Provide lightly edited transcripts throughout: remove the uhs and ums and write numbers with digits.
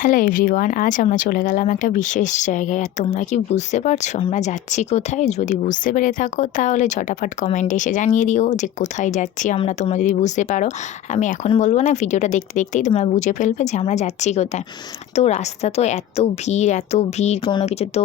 Hello everyone, আজ আমরা চলে গেলাম একটা বিশেষ জায়গায়। আর তোমরা কি বুঝতে পারছো আমরা যাচ্ছি কোথায়? যদি বুঝতে পেরে থাকো তাহলে ঝটাফট কমেন্টে এসে জানিয়ে দিও যে কোথায় যাচ্ছি আমরা। তোমরা যদি বুঝতে পারো, আমি এখন বলবো না, ভিডিওটা দেখতে দেখতেই তোমরা বুঝে ফেলবে যে আমরা যাচ্ছি কোথায়। তো রাস্তা তো এত ভিড় কোনো কিছু তো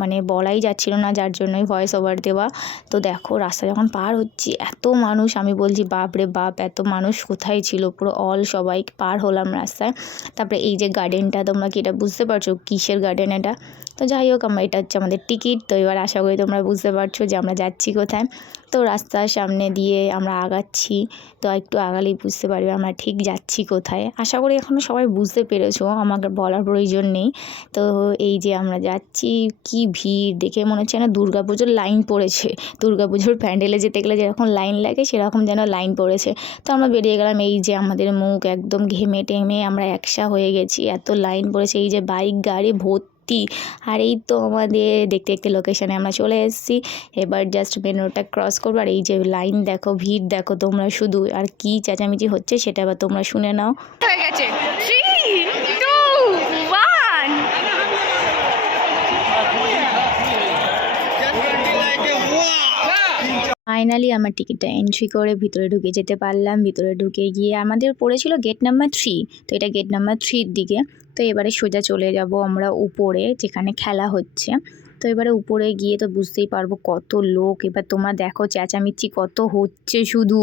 মানে বলাই যাচ্ছিল না, যার জন্যই ভয়েস ওভার দেওয়া। তো দেখো রাস্তা যখন পার হচ্ছি এত মানুষ, আমি বলছি বাপ রে বাপ, এত মানুষ কোথায় ছিল! পুরো সবাই পার হলাম রাস্তায়। তারপরে এই যে গার্ডেনটা, তোমরা কি এটা বুঝতে পারছো কিসের গার্ডেন এটা? তো যাই হোক, এটা হচ্ছে আমাদের টিকিট। তো এবার আশা করি তোমরা বুঝতে পারছো যে আমরা যাচ্ছি কোথায়। তো রাস্তার সামনে দিয়ে আমরা আগাচ্ছি, তো একটু আগালেই বুঝতে পারবে আমরা ঠিক যাচ্ছি কোথায়। আশা করি এখনও সবাই বুঝতে পেরেছো, আমাকে বলার প্রয়োজন নেই। তো এই যে আমরা যাচ্ছি, কি ভিড় দেখে মনে হচ্ছে না দুর্গাপুজোর লাইন পড়েছে। দুর্গাপুজোর প্যান্ডেলে যেতে গেলে যেরকম লাইন লাগে সেরকম যেন লাইন পড়েছে। তো আমরা বেরিয়ে গেলাম। এই যে আমাদের মুখ একদম ঘেমে টেমে আমরা একসা হয়ে গেছি, এত লাইন পড়েছে। এই যে বাইক গাড়ি ভর্তি। আর এই তো আমাদের দেখতে দেখতে লোকেশানে আমরা চলে এসেছি। এবার জাস্ট মেন রোডটা ক্রস করবো। আর এই যে লাইন দেখো, ভিড় দেখো তোমরা শুধু। আর কি চেঁচামেচি হচ্ছে সেটা এবার তোমরা শুনে নাও। হয়ে গেছে 3, 2, 1। ফাইনালি আমার টিকিটটা এন্ট্রি করে ভিতরে ঢুকে যেতে পারলাম। ভিতরে ঢুকে গিয়ে আমাদের পড়েছিল গেট নাম্বার 3। তো এটা গেট নাম্বার 3-র দিকে। তো এবারে সোজা চলে যাব আমরা উপরে, যেখানে খেলা হচ্ছে। তো এবারে উপরে গিয়ে তো বুঝতেই পারবো কত লোক। এবার তোমরা দেখো চেঁচামেচি কত হচ্ছে শুধু।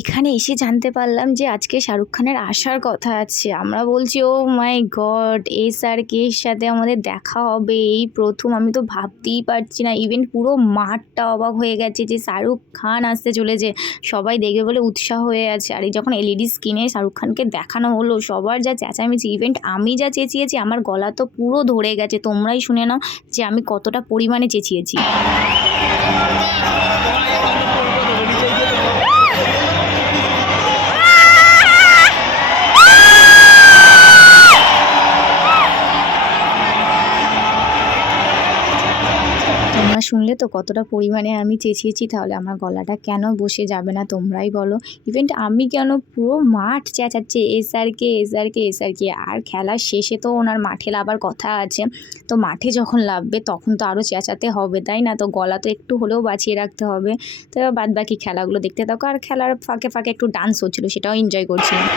এখানে এসে জানতে পারলাম যে আজকে শাহরুখ খানের আসার কথা আছে। আমরা বলছি ও মাই গড, SRKর সাথে আমাদের দেখা হবে এই প্রথম। আমি তো ভাবতেই পারছি না। ইভেন পুরো মাঠটা অবাক হয়ে গেছে যে শাহরুখ খান আসতে চলেছে। সবাই দেখবে বলে উৎসাহ হয়ে আছে। আর এই যখন LED স্ক্রিনে শাহরুখ খানকে দেখানো হলো, সবার যা চেঁচামেচি, ইভেন্ট আমি যা চেঁচিয়েছি, আমার গলা তো পুরো ধরে গেছে। তোমরাই শুনে নাও যে আমি কতটা পরিমাণে চেঁচিয়েছি। তোমরা শুনলে তো কতটা পরিমাণে আমি চেঁচিয়েছি। তাহলে আমার গলাটা কেন বসে যাবে না তোমরাই বলো। ইভেন্ট আমি কেন, পুরো মাঠ চেঁচাচ্ছে SRK। আর খেলার শেষে তো ওনার মাঠে লাভার কথা আছে। তো মাঠে যখন লাভবে তখন তো আরও চেঁচাতে হবে, তাই না? তো গলা তো একটু হলেও বাঁচিয়ে রাখতে হবে। তো বাদ বাকি খেলাগুলো দেখতে থাকো। আর খেলার ফাঁকে ফাঁকে একটু ডান্স হচ্ছিলো, সেটাও এনজয় করছিলাম।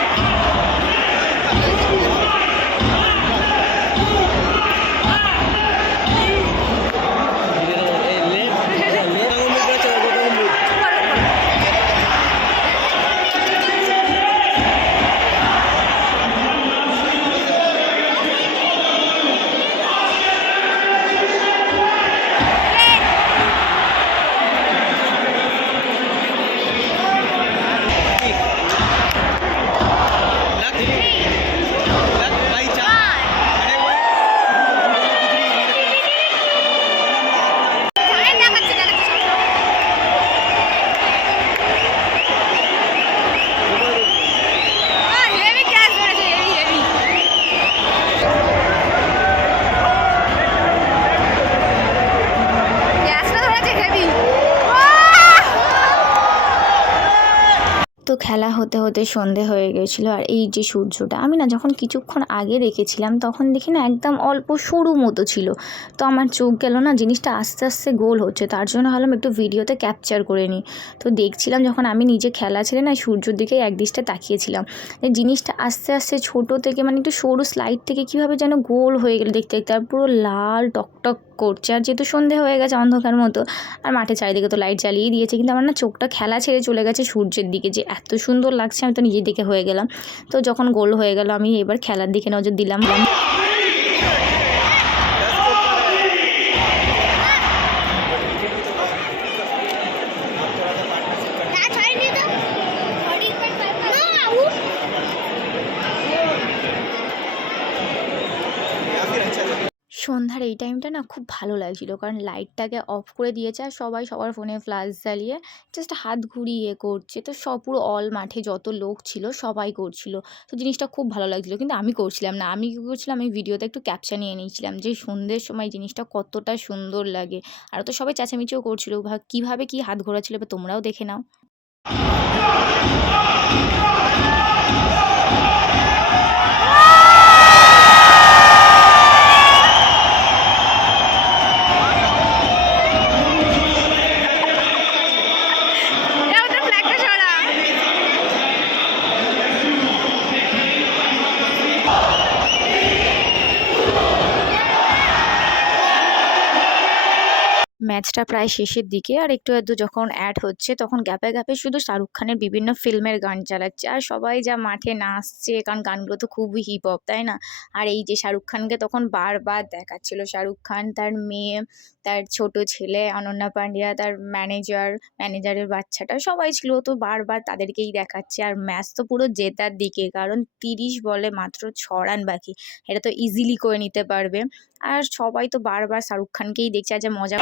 Nothing. হতে হতে সন্ধে হয়ে গেছিলো। আর এই যে সূর্যটা আমি না যখন কিছুক্ষণ আগে দেখেছিলাম তখন দেখি না একদম অল্প সরু মতো ছিল। তো আমার চোখ গেল না জিনিসটা আস্তে আস্তে গোল হচ্ছে, তার জন্য ভাবলাম একটু ভিডিওতে ক্যাপচার করে নিই। তো দেখছিলাম যখন আমি নিজে খেলা ছেড়ে না সূর্যর দিকে একদৃষ্টে তাকিয়েছিলাম, এই জিনিসটা আস্তে আস্তে ছোট থেকে মানে একটু সরু স্লাইড থেকে কীভাবে যেন গোল হয়ে গেলো দেখতে দেখতে, আর পুরো লাল টকটক করছে। আর যেহেতু সন্ধে হয়ে গেছে অন্ধকার মতো, আর মাঠে চারিদিকে তো লাইট জ্বালিয়ে দিয়েছে, কিন্তু আমার না চোখটা খেলা ছেড়ে চলে গেছে সূর্যের দিকে, যে এত সুন্দর লাগছে আমি তো নিজের দিকে হয়ে গেলাম। তো যখন গোল হয়ে গেল আমি এবার খেলার দিকে নজর দিলাম। সন্ধ্যার এই টাইমটা না খুব ভালো লাগছিল, কারণ লাইটটাকে অফ করে দিয়েছে আর সবাই সবার ফোনে ফ্ল্যাশ জ্বালিয়ে জাস্ট হাত ঘুরিয়ে করছে। তো সব পুরো অল মাঠে যত লোক ছিল সবাই করছিল। তো জিনিসটা খুব ভালো লাগছিলো, কিন্তু আমি করছিলাম না। আমি কী করছিলাম, আমি ভিডিওতে একটু ক্যাপচার নিয়ে নিয়েছিলাম যে সন্ধ্যের সময় জিনিসটা কতটা সুন্দর লাগে। আর তো সবাই চেঁচামেচিও করছিল, কীভাবে কী হাত ঘোরাচ্ছিল এবার তোমরাও দেখে নাও। ম্যাচটা প্রায় শেষের দিকে, আর একটু আধটু যখন অ্যাড হচ্ছে তখন গ্যাপে গ্যাপে শুধু শাহরুখ খানের বিভিন্ন ফিল্মের গান চালাচ্ছে, আর সবাই যা মাঠে নাচছে, কারণ গানগুলো তো খুবই হিপ হপ, তাই না? আর এই যে শাহরুখ খানকে তখন বারবার দেখাচ্ছিল, শাহরুখ খান, তার মেয়ে, তার ছোট ছেলে অনন্যা পান্ডিয়া, তার ম্যানেজারের বাচ্চাটা সবাই ছিল, তো বারবার তাদেরকেই দেখাচ্ছে। আর ম্যাচ তো পুরো জেতার দিকে, কারণ 30 বলে মাত্র 6 রান বাকি, এটা তো ইজিলি করে নিতে পারবে। আর সবাই তো বারবার শাহরুখ খানকেই দেখছে, আর যা মজা।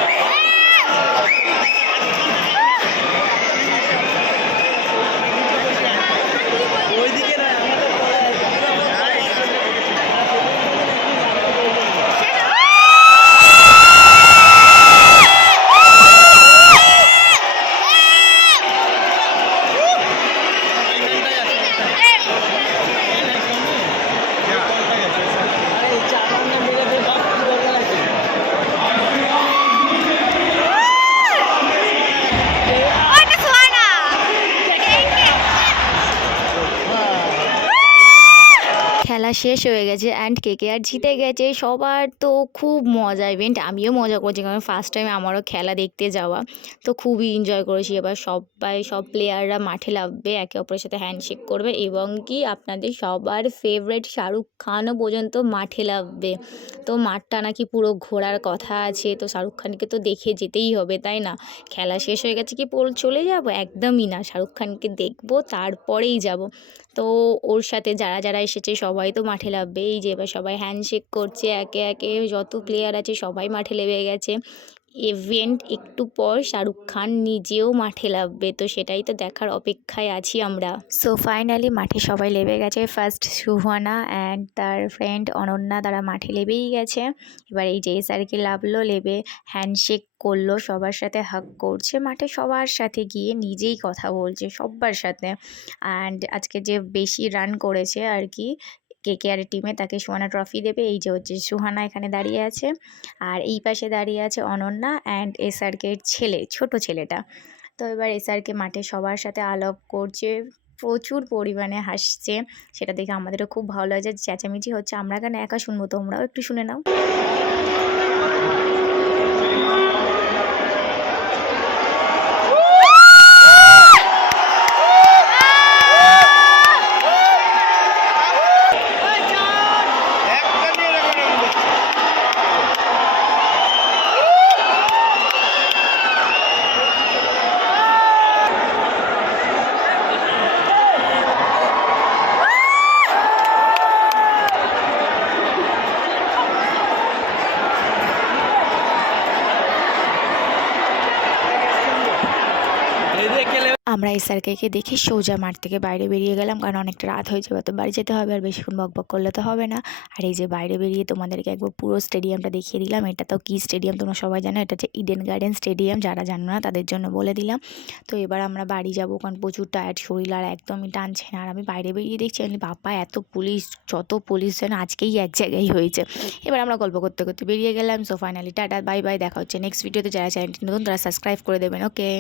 খেলা শেষ হয়ে গেছে অ্যান্ড কেকেআর জিতে গেছে। সবার তো খুব মজা ইভেন্ট, আমিও মজা করছি, কারণ ফার্স্ট টাইম আমারও খেলা দেখতে যাওয়া, তো খুবই এনজয় করেছি। এবার সব প্লেয়াররা মাঠে নামবে, একে অপরের সাথে হ্যান্ডশেক করবে, এবং কি আপনাদের সবার ফেভারিট শাহরুখ খানও পর্যন্ত মাঠে নামবে। তো মাঠটা নাকি পুরো ঘোরার কথা আছে, তো শাহরুখ খানকে তো দেখে যেতেই হবে, তাই না? খেলা শেষ হয়ে গেছে কি চলে যাব? একদমই না, শাহরুখ খানকে দেখবো তারপরেই যাব। তো ওর সাথে যারা যারা এসেছে সবাই তো মাঠে নামবে। এই যে এবার সবাই হ্যান্ডশেক করছে, একে একে যত প্লেয়ার আছে সবাই মাঠে নেমে গেছে। ইভেন্ট একটু পর শাহরুখ খান নিজেও মাঠে নামবে, তো সেটাই তো দেখার অপেক্ষায় আছি আমরা। সো ফাইনালি মাঠে সবাই নেমে গেছে। ফার্স্ট সুহানা অ্যান্ড তার ফ্রেন্ড অনন্যা, তারা মাঠে নেমেই গেছে। এবার এই যে স্যারকে নামলো, নেমে হ্যান্ডশেক করলো, সবার সাথে হাগ করছে, মাঠে সবার সাথে গিয়ে নিজেই কথা বলছে সবার সাথে। অ্যান্ড আজকে যে বেশি রান করেছে আর কি কেকেআর টিমে, তাকে সুহানা ট্রফি দেবে। এই যে হচ্ছে সুহানা এখানে দাঁড়িয়ে আছে, আর এই পাশে দাঁড়িয়ে আছে অনন্যা অ্যান্ড এসআরকের ছেলে, ছোট ছেলেটা। তো এবার এসআরকে মাঠে সবার সাথে আলাপ করছে, প্রচুর পরিমাণে হাসছে, সেটা দেখে আমাদেরও খুব ভালো লাগছে। চেঁচামেচি হচ্ছে, আমরা কেন একা শুনবো, তোমরাও একটু শুনে নাও। আমরা এসআরকেকে দেখে সোজা মাঠ থেকে বাইরে বেরিয়ে গেলাম, কারণ অনেকটা রাত হয়ে যাবে, তো বাড়ি যেতে হবে, আর বেশিক্ষণ বকবক করলে তো হবে না। আর এই যে বাইরে বেরিয়ে তোমাদেরকে একবার পুরো স্টেডিয়ামটা দেখিয়ে দিলাম। এটা তো কী স্টেডিয়াম তোমরা সবাই জানো, এটা হচ্ছে ইডেন গার্ডেন স্টেডিয়াম। যারা জানো না তাদের জন্য বলে দিলাম। তো এবার আমরা বাড়ি যাবো, কারণ প্রচুর টায়ার্ড শরীর আর একদমই টানছে না। আর আমি বাইরে বেরিয়ে দেখছি আমি বাবা এত পুলিশ, যত পুলিশ যেন আজকেই এক জায়গায় হয়েছে। এবার আমরা গল্প করতে করতে বেরিয়ে গেলাম। So finally tata bye bye, দেখা হচ্ছে নেক্সট ভিডিওতে। যারা চ্যানেলটি নতুন তারা সাবস্ক্রাইব করে দেবেন। ওকে।